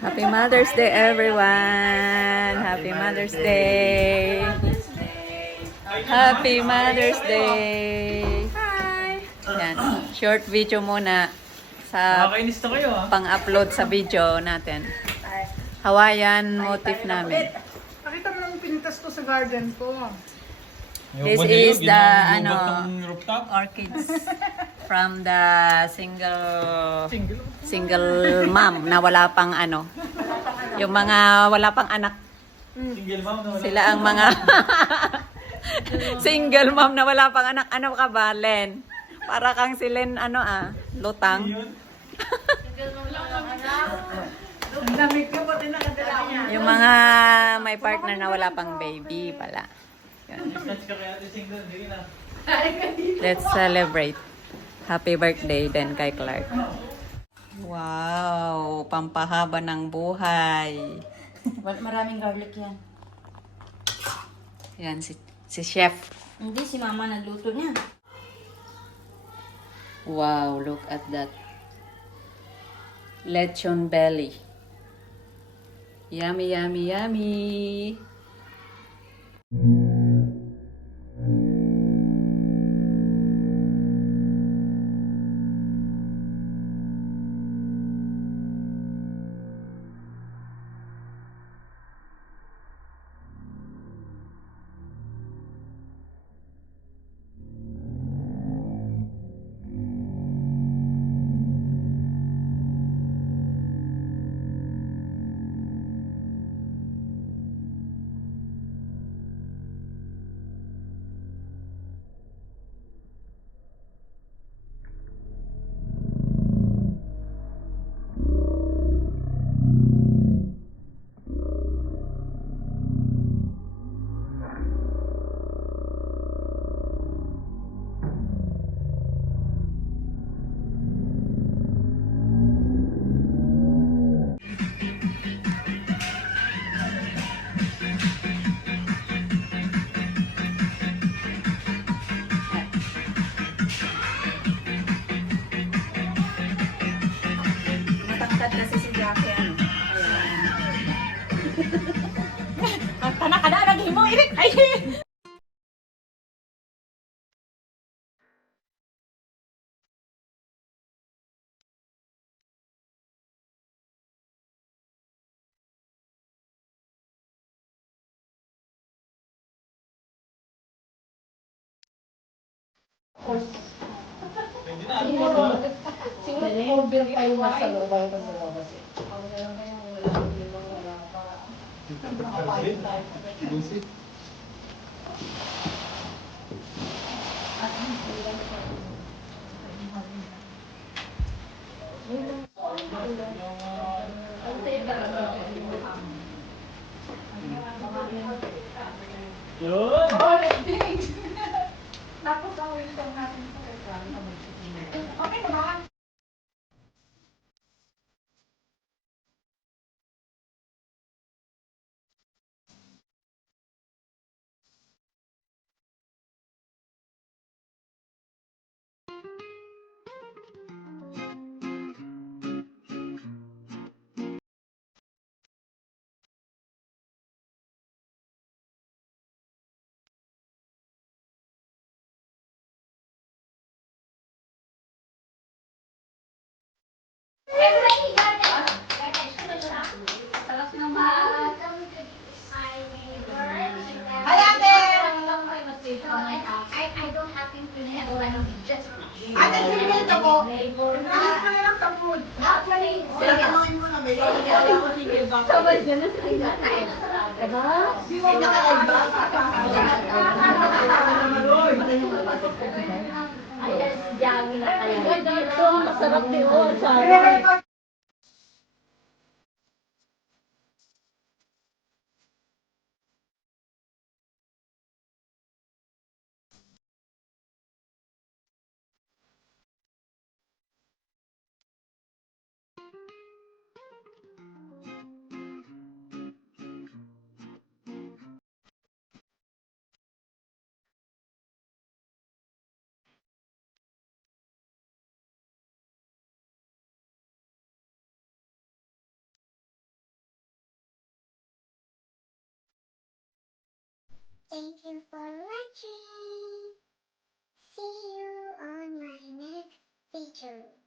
Happy Mother's Day, everyone! Happy Mother's Day! Happy Mother's Day! Hi! Yan, short video muna sa Nakakainis na kayo ha. pang-upload sa video natin. Hawaiian motif namin. Nakita mo lang pinintas ko sa garden ko. This is the rooftop. orchids from the single mom na wala pang yung mga wala pang anak. Single mom na wala. Sila ang mga single mom na wala pang anak. Ano ka ba, Len? Para kang si Len, lutang. Ang lamig ko pati nakadala niya. Yung mga may partner na wala pang baby pala. Yun. Snatch ka kaya single. Sige na. Let's celebrate. Happy birthday din kay Clark. Wow, pampahaba ng buhay. Maraming garlic yan. Yan, si Chef. Hindi, si mama nagluto niya. Wow, look at that. Lechon belly. Yummy, yummy, yummy. Matangkad kasi si Jackie, Ang tanak ka na, naghimo, irik! Ay! Yun! Okay na ba? I don't have internet, so I just Ano yung ito ko? Ano ka na lang tapod? Gagawin mo na may sabay ka na sa kanya. Ayan, jogging na kayo. Ito, masarap din. Oh, Thank you for watching. See you on my next video.